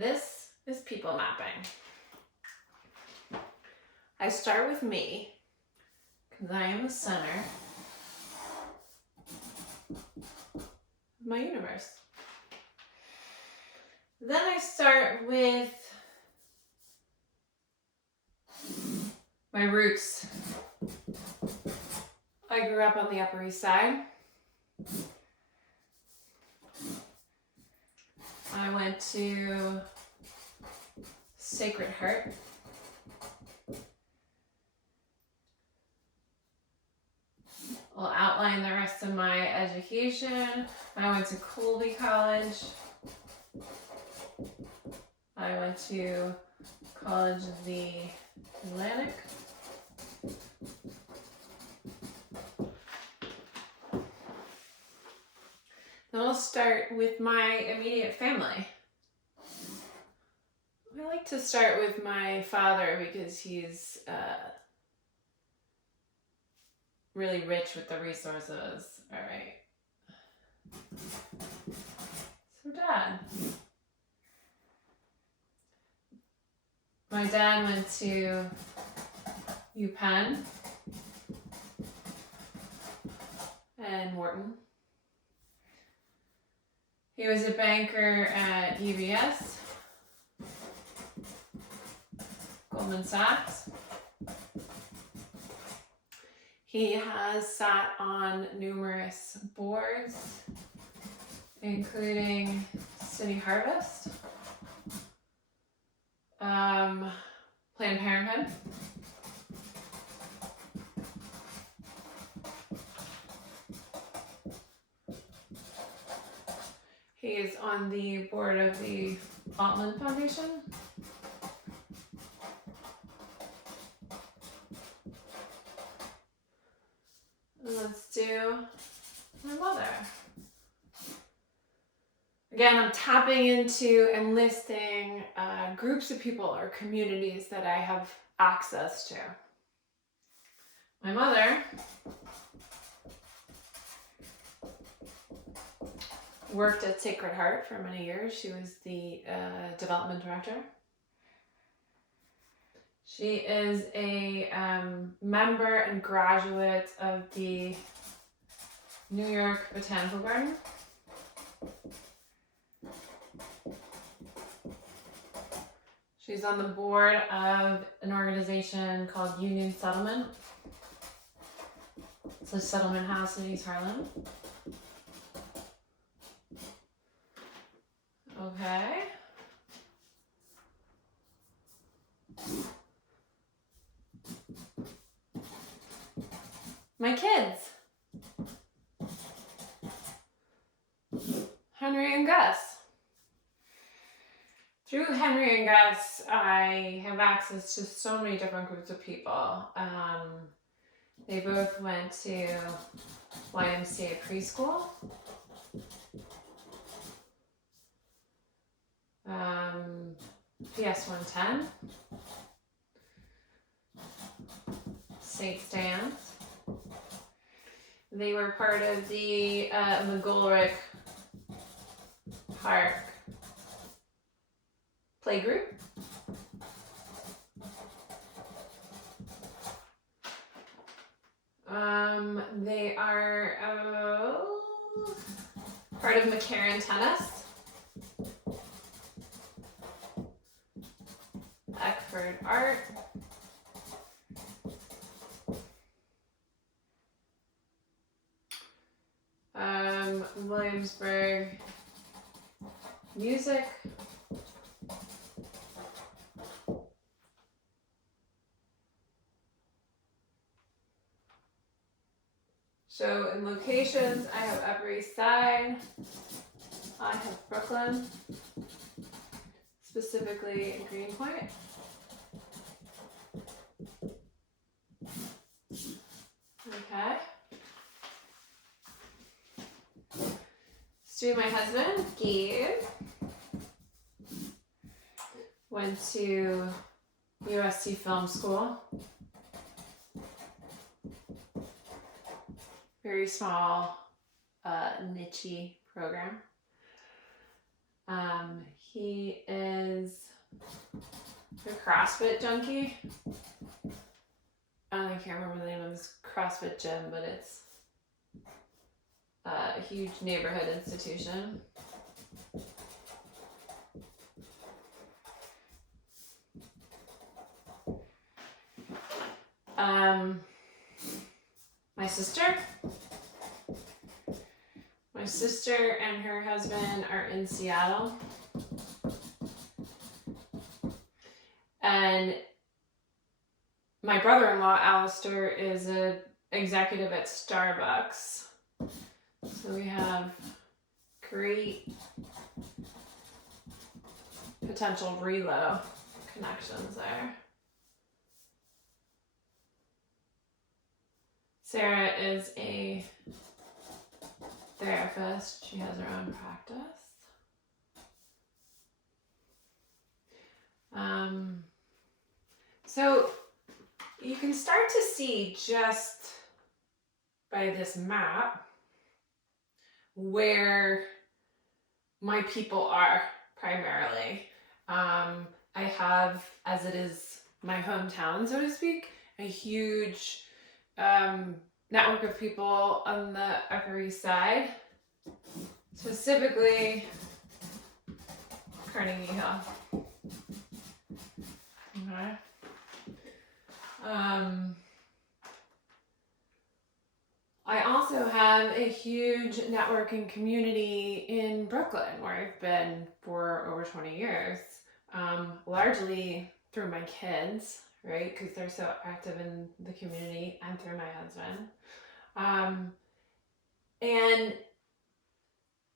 This is people mapping. I start with me because I am the center of my universe. Then I start with my roots. I grew up on the Upper East Side. I went to Sacred Heart. I'll outline the rest of my education. I went to Colby College. I went to College of the Atlantic. Then I'll start with my immediate family. I like to start with my father because he's really rich with the resources. All right. So Dad. My dad went to UPenn and Wharton. He was a banker at UBS, Goldman Sachs. He has sat on numerous boards, including City Harvest, Planned Parenthood, he is on the board of the Altman Foundation. Let's do my mother. Again, I'm tapping into and listing groups of people or communities that I have access to. My mother worked at Sacred Heart for many years. She was the development director. She is a member and graduate of the New York Botanical Garden. She's on the board of an organization called Union Settlement. It's a settlement house in East Harlem. Okay. My kids. Henry and Gus. Through Henry and Gus, I have access to so many different groups of people. They both went to YMCA preschool. PS 110. St. Stan's. They were part of the McGolrick Park playgroup. They are part of McCarran Tennis. Eckford Art. Williamsburg Music. So in locations, I have Upper East Side. I have Brooklyn, specifically in Greenpoint. Okay. Stu, my husband, Gabe, went to USC Film School. Very small, niche program. He is a CrossFit junkie. I can't remember the name of this CrossFit gym, but it's a huge neighborhood institution. My sister and her husband are in Seattle. And my brother-in-law, Alistair, is an executive at Starbucks. So we have great potential relo connections there. Sarah is a therapist. She has her own practice. So you can start to see just by this map where my people are primarily. I have, as it is my hometown, so to speak, a huge network of people on the Upper East Side, specifically Carnegie Hill. Okay. I also have a huge networking community in Brooklyn where I've been for over 20 years, largely through my kids, right? Because they're so active in the community, and through my husband. And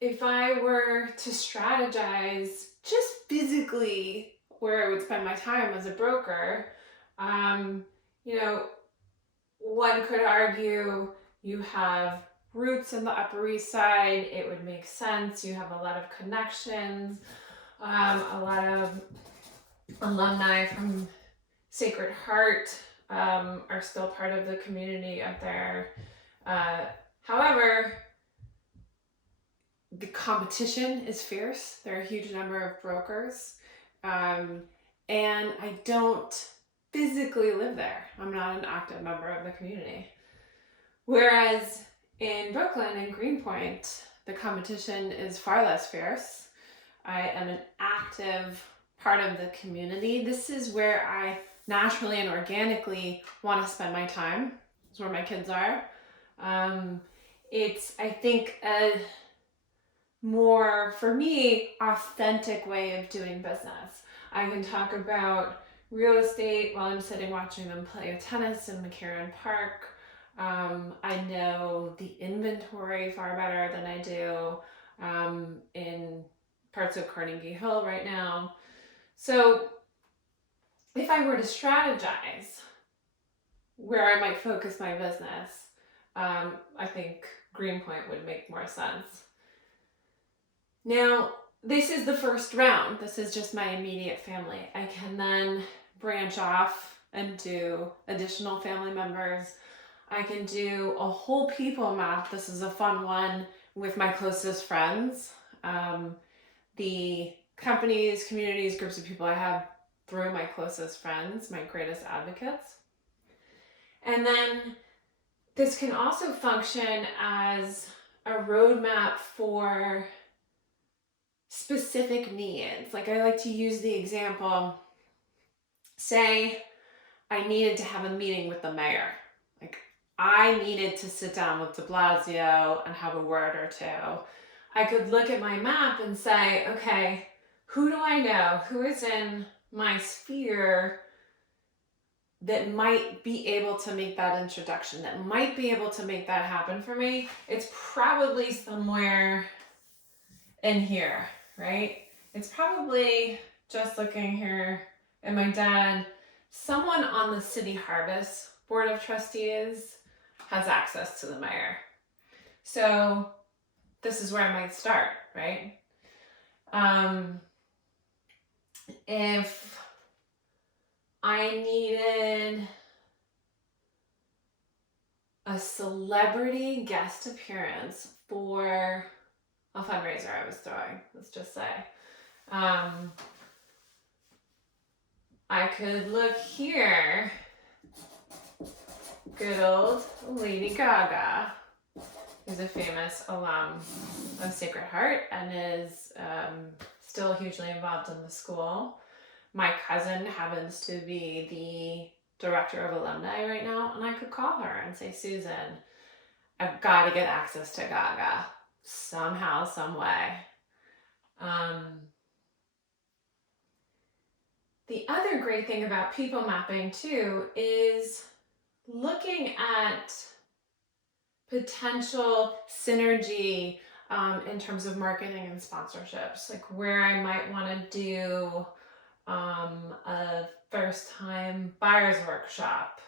if I were to strategize just physically where I would spend my time as a broker, one could argue you have roots in the Upper East Side. It would make sense. You have a lot of connections, a lot of alumni from Sacred Heart are still part of the community up there. However, the competition is fierce. There are a huge number of brokers. And I don't physically live there. I'm not an active member of the community. Whereas in Brooklyn and Greenpoint, the competition is far less fierce. I am an active part of the community. This is where I naturally and organically want to spend my time. It's where my kids are. It's, I think, a more, for me, authentic way of doing business. I can talk about real estate while I'm sitting watching them play tennis in McCarran Park. I know the inventory far better than I do in parts of Carnegie Hill right now. So if I were to strategize where I might focus my business, I think Greenpoint would make more sense. Now, this is the first round. This is just my immediate family. I can then branch off and do additional family members. I can do a whole people map. This is a fun one with my closest friends. The companies, communities, groups of people I have through my closest friends, my greatest advocates. And then this can also function as a roadmap for specific needs. Like, I like to use the example, say I needed to have a meeting with the mayor. Like, I needed to sit down with de Blasio and have a word or two. I could look at my map and say, okay, who do I know? Who is in my sphere that might be able to make that introduction, that might be able to make that happen for me? It's probably somewhere in here, right? It's probably, just looking here at my dad, someone on the City Harvest Board of Trustees has access to the mayor. So this is where I might start, right? If I needed a celebrity guest appearance for a fundraiser I was throwing, let's just say, I could look here. Good old Lady Gaga, who's a famous alum of Sacred Heart and is still hugely involved in the school. My cousin happens to be the director of alumni right now, and I could call her and say, Susan, I've got to get access to Gaga somehow, some way. The other great thing about people mapping too is looking at potential synergy in terms of marketing and sponsorships, like where I might want to do a first time buyer's workshop.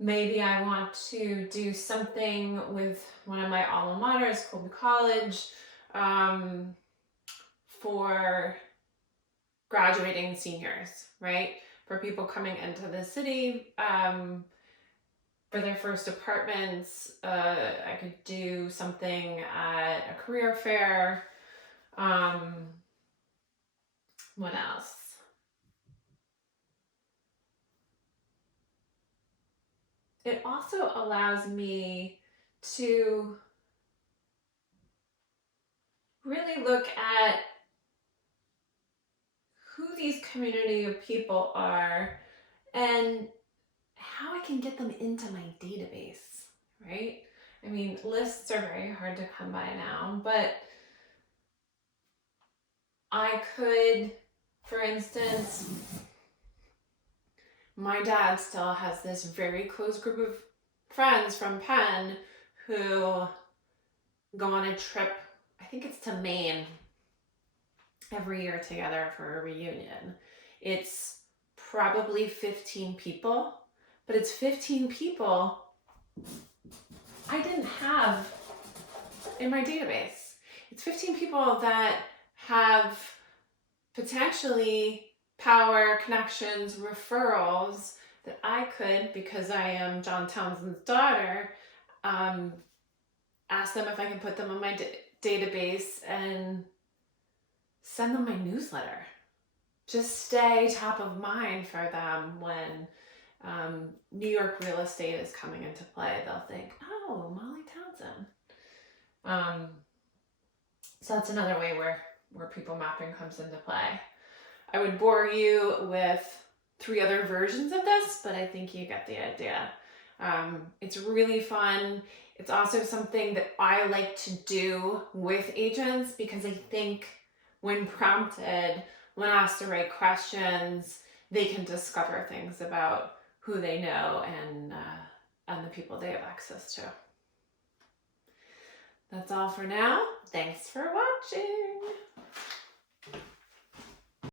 Maybe I want to do something with one of my alma maters, Colby College, for graduating seniors, right? For people coming into the city for their first apartments. I could do something at a career fair. What else? It also allows me to really look at who these community of people are and how I can get them into my database, right? I mean, lists are very hard to come by now, but I could, for instance, my dad still has this very close group of friends from Penn who go on a trip, I think it's to Maine, every year together for a reunion. It's probably 15 people, but it's 15 people I didn't have in my database. It's 15 people that have potentially power, connections, referrals that I could, because I am John Townsend's daughter, ask them if I can put them on my database and send them my newsletter. Just stay top of mind for them when New York real estate is coming into play. They'll think, oh, Molly Townsend. So that's another way where people mapping comes into play. I would bore you with 3 other versions of this, but I think you get the idea. It's really fun. It's also something that I like to do with agents because I think when prompted, when asked the right questions, they can discover things about who they know and the people they have access to. That's all for now. Thanks for watching.